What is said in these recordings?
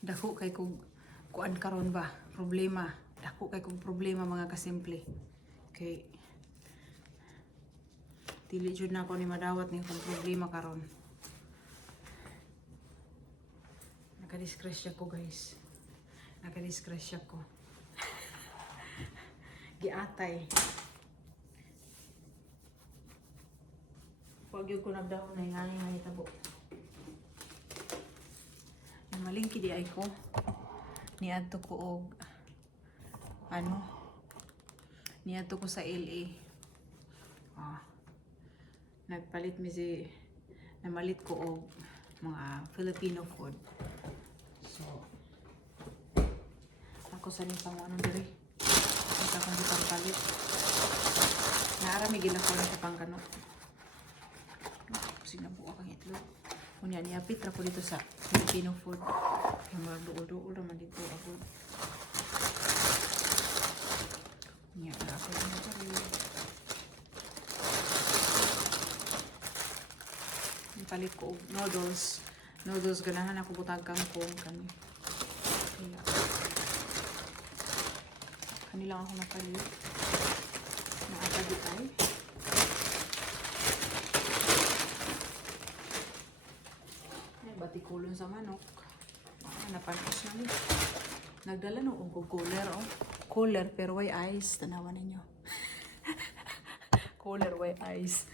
Dako kay kog kuan karon ba? Problema. Dako kay kog problema mga kasimple. Okay. Dili jud na ako ni madawat ni kong problema karon. Nakadisgrasya ko guys. Nakadisgrasya ko. Giatay. Huwag yung ko nagdahon na ingani tabo. Malingki di ay ko. Niadto ko og ano? Niadto ko sa LA. Nagpalit mi si namalit ko og mga Filipino food. So ako sa ni pang ano diri. Ito akong gipangpalit. Naarami gila ko sa pangkano. Sinabuo kang itlog. Unya niapit ra ko dito sa Filipino food. Yung mga duol-duol naman dito ako. Unya ra ako na pali. Palit ko noodles. Noodles ganahan ako butang kangkong kani. Kaya kanila ako napalit. Naata di ay. Batikulon sa manok. Napanos na niya. Nagdala nung cooler, oh. Cooler, pero way ice. Tanawan ninyo. Cooler, way ice.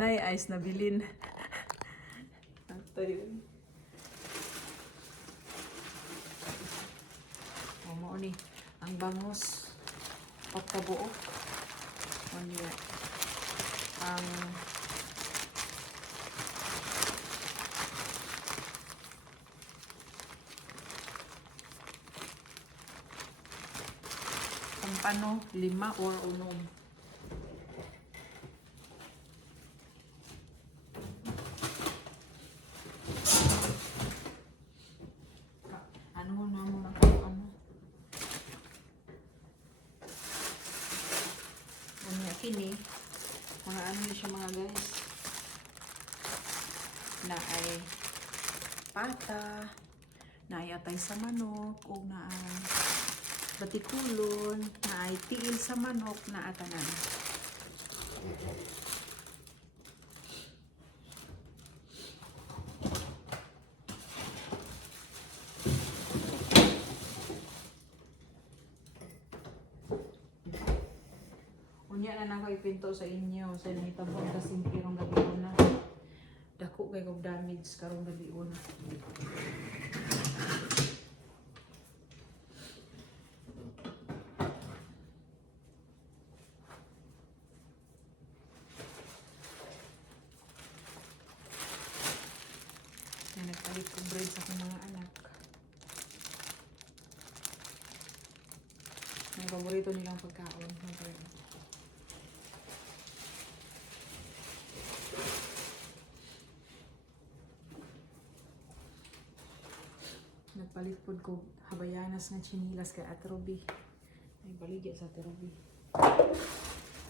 Nay ice na bilin. Ito yun. Mo ni ang bangus pagkabuok. Ano ang pano, 5 or 1. Ano na mo ano? Ano kini? Mga ano siya mga guys? Na ay pata, na ay atay sa manok, o na ay batikulon, na ay tiil sa manok na atanan. Unya na ako ipinto sa inyo sa nitabon ka simple rong gabi una. Dako kay kog damage karong gabi una. Nagpalit ko bread sa aking mga anak. May paborito nilang pagkaon. Nagpalit po ko habayanas nga chinilas kay Ate Ruby. May baligya sa Ate Ruby.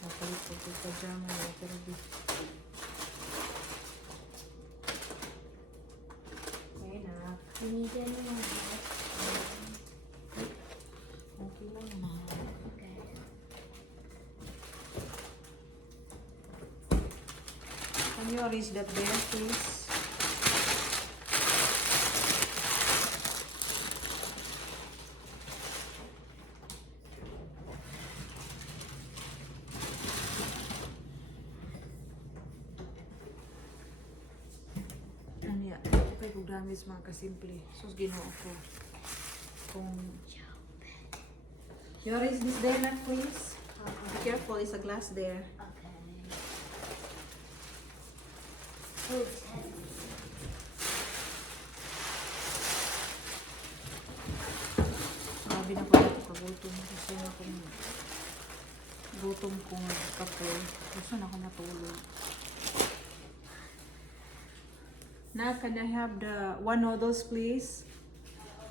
Nagpalit po ko pajama kay Ate Ruby. Binigyan mo ng lahat. Okay lang naman. Okay. Can you arrange that there, please? Ano yan? Okay, kung damage mga kasimple. So, ginawa ko. Kung... You arrange this there, not please? Be careful, it's a glass there. Okay. Oh, it's heavy. Sabi na pala ako kagutom. Gusto na akong gutom kong kape. Gusto na ako matulog. Now, can I have the 1 noodles, please?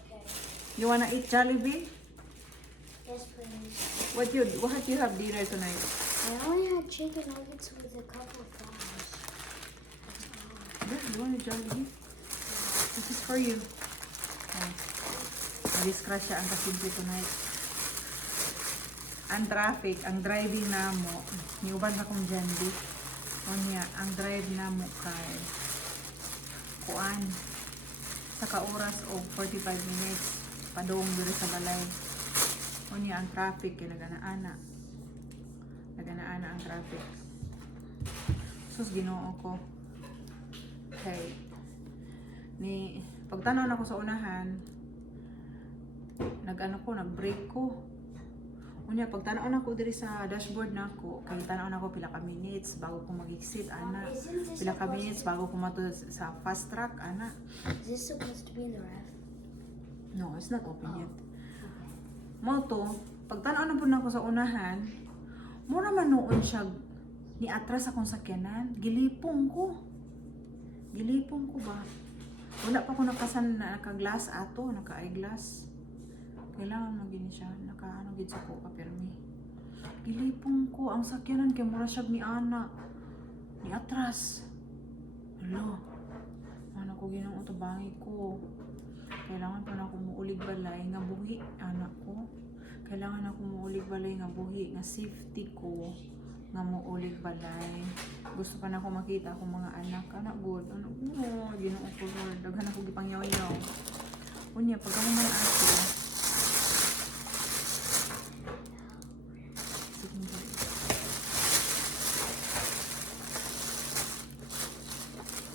Okay. You wanna eat Jollibee? Yes, please. What you have dinner tonight? I only had chicken nuggets with a couple of fries. Yeah, you want a Jollibee? This is for you. Ay, nag-scratch siya ang kasimple tonight. Ang traffic, ang driving na mo, niuban na kong dyan di. O niya, ang drive na mo kay kuan sa kauras o 45 minutes padong dito sa balay. O niya, ang traffic kay nagana-ana ang traffic. Sus, Ginoo ko. Okay. Pagtanaw na ko sa unahan, nag-break ko. Unya, pagtanaw na ko diri sa dashboard na ko, kay tanaw na ko pila ka minutes bago ko mag-exit, ana. Pila ka minutes bago ko mato sa fast track, ana. Is this supposed to be in the ref? No, it's not open yet. Moto, pagtanaw na po na ko sa unahan, mura man noon siya ni atras akong sakyanan, gilipong ko ba? Wala pa ko naka-glass ato, naka-eyeglass. Kailangan magini siya, naka-ano gid sa ko kapirmi. Gilipong ko ang sakyanan kay mura siya ni ana. Ni atras. Hello. Ano ko ginang utubangi ko. Kailangan pa na ako muulig balay nga buhi anak ko. Kailangan ako muulig balay nga buhi nga safety ko nga muulig balay. Gusto pa na ako makita akong mga anak good. Ano ginoo ko Lord, daghan ako gipangyaw-yaw. Unya pag ako man ato.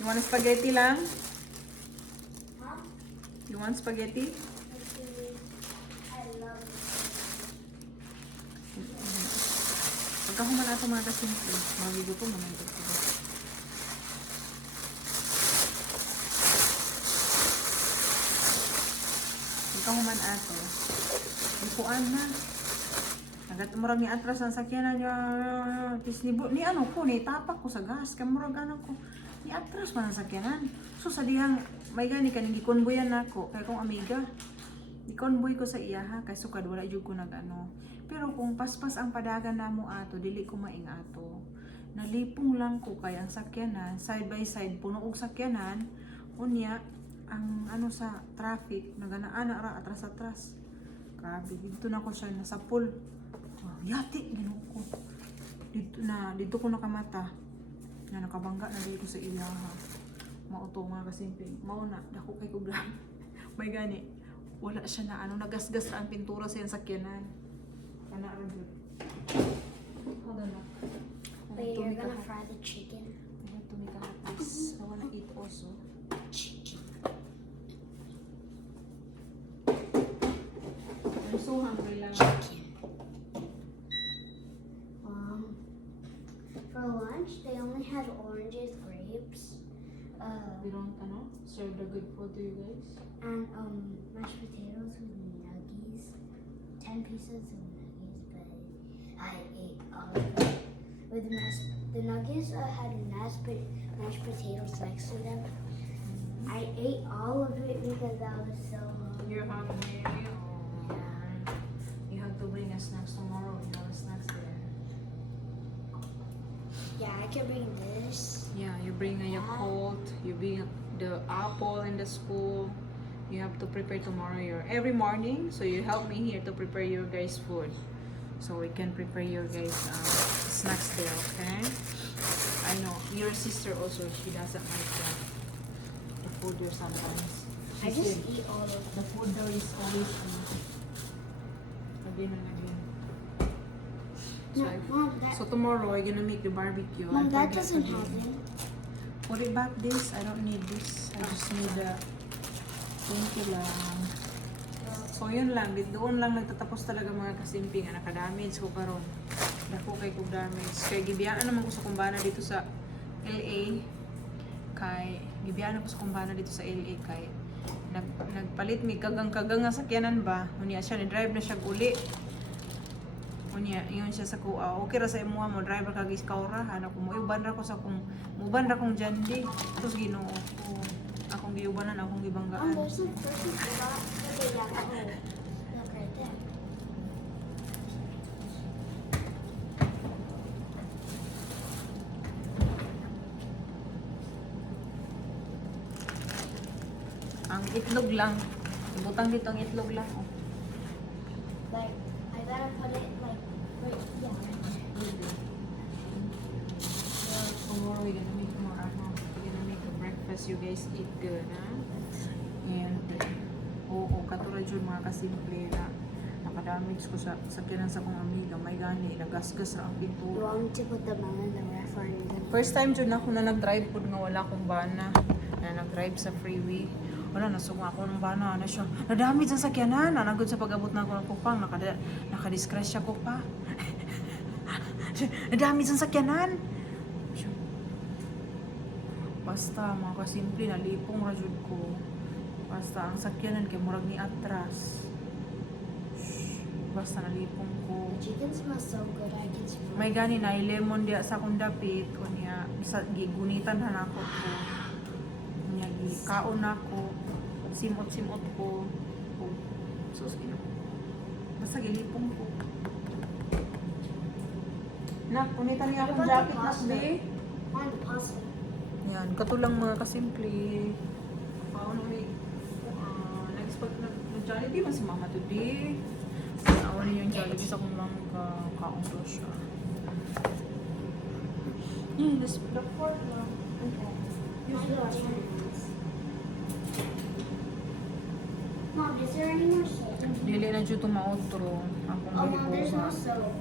You want spaghetti lang? Huh? You want spaghetti? I love it. Pagkahuman ato mga kasimple, magigutom naman ito. Pagkahuman ato, ikuan na. Nagat murag ni atras ang sakyanan niya. Tis ni ano ko, ni tapak ko sa gas. Kaya murag ano ko, ni atras man ang sakyanan. So sa dihang, may gani ka, gikonboyan na ako. Kaya kong amiga, gikonboy ko sa iya ha. Kaya sukad, wala jud ko nag-ano. Pero kung paspas ang padagan na mo ato, dili ko maing ato. Nalipong lang ko kaya ang sakyanan, side by side, puno og sakyanan. Unya, ang ano sa traffic, nagana-ana ra atras-atras. Grabe, dito na ko siya nasa pool. Oh, yati, ginoo ko. Dito ko nakamata. Na nakabangga na dito sa iya ha. Mauto mga kasimping. Mauna, dako kay kugram. May gani. Wala siya na ano, nagasgas ang pintura sa yung sakyanan. Kana ra jud. Hold on. Wait, you're gonna fry the chicken? I have to make a hot this. I wanna eat also. Chicken. I'm so hungry lang. Chicken. For lunch, they only had oranges, grapes, They don't serve the good food to you guys. and mashed potatoes with nuggies. 10 pieces of nuggies, but I ate all of them. With the nuggies had mashed potatoes next to them. I ate all of it because I was so hungry. You're hungry. Oh. You have to bring us snacks tomorrow. You have snacks there. Yeah, I can bring this. Yeah, you bring a Yakult. You bring the apple in the school. You have to prepare tomorrow every morning. So you help me here to prepare your guys' food. So we can prepare your guys' snacks there, okay? I know your sister also. She doesn't like the food there sometimes. I She just said eat all of the food there is always again and again. So, Mom, so tomorrow we're gonna make the barbecue. Mom, I that forget doesn't to have bring- it. Put it back this. I don't need this. I just need the 20 lang. So yun lang. Doon lang nagtatapos talaga mga kasimping. Naka-damage ko karon. Dako kay kong damage. Kaya gibiyaan naman ko sa kumbana dito sa LA. Gibiyaan ko sa kumbana dito sa LA kay nagpalit mi kagang-kagang nga sakyanan ba. Unya siya ni drive na siya uli. Unya, yun siya sa kuha. Okay ra sa imuha mo, driver kag iskawra. Ano ko mo iuban ra ko sa kung muban ra kong jandi. Tapos Ginoo ko. Akong giubanan, akong gibanggaan. There's some person forgot. Okay, yeah, look right there. Ang itlog lang. Butang dito ang itlog lang. Oh. Like, I gotta put it like right, yeah, right there. So, tomorrow we're gonna make more we're gonna make a breakfast. You guys eat good, ha? And, oo, katulad yun mga kasimple na nakadamage ko sa sakyanan sa kong amiga. May gani, nagasgas ra ang You pintura. want me to put them in the ref or anything? First time dyan ako na nag-drive po nga wala akong bana. Na nag-drive sa freeway. Wala, nasunga ako ng bana. Ano siya? Nadami sa sakyanan. Nanagod sa pag-abot na ako ng kupang. Nakadiskrasya ko pa. Nadami sa sakyanan. Siya. Basta mga kasimple, nalipong rajud ko. Basta ang sakyanan kay murag ni atras. Basta nalipong ko. The chicken smells so good, I can smell May gani na lemon dia sa akong dapit kunya isa gigunitan na ako ko. Kunya gikaon nako. Simot-simot ko. Oh, sus ino. Basta gilipong ko. Nak, kunitan niya akong jacket nak be. on the pasta. Yan, katulang mga kasimple. Paano ni nag-expect na Jollibee man si mama today. Awan niya yung Jollibee sa kung lang kaon daw siya. The pork lang. Okay. Usually I try this. Mom, is there any more salt in here? Dili na dito mautro. Akong Oh, Mom, there's no gilibuhan. soap.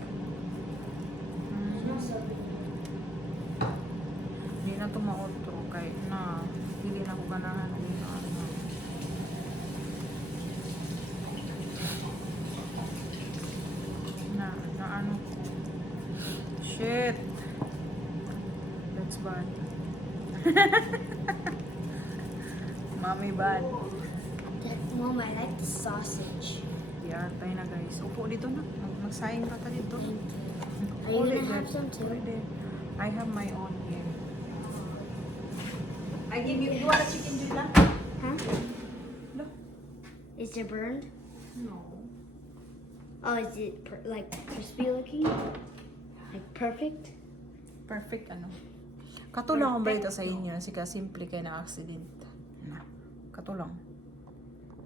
There's no soap in here. Hindi na ito mautro. Kahit na, hindi na ko ganahan. Hindi na ano. Na ano ko. Shit. That's bad. Mommy bad. Mom, I like the sausage. Yeah, tayo na guys. Upo dito na. Magsayang ka ta dito. Thank you. Are you Uli, gonna have girl. some too? Uli. I have my own here. I give you want a chicken jula? Huh? No. Is it burned? No. Oh, is it like crispy looking? Like perfect? Perfect ano. Katulang ang balita sa inyo. Si ka simple kay na accident. Na. Katulang.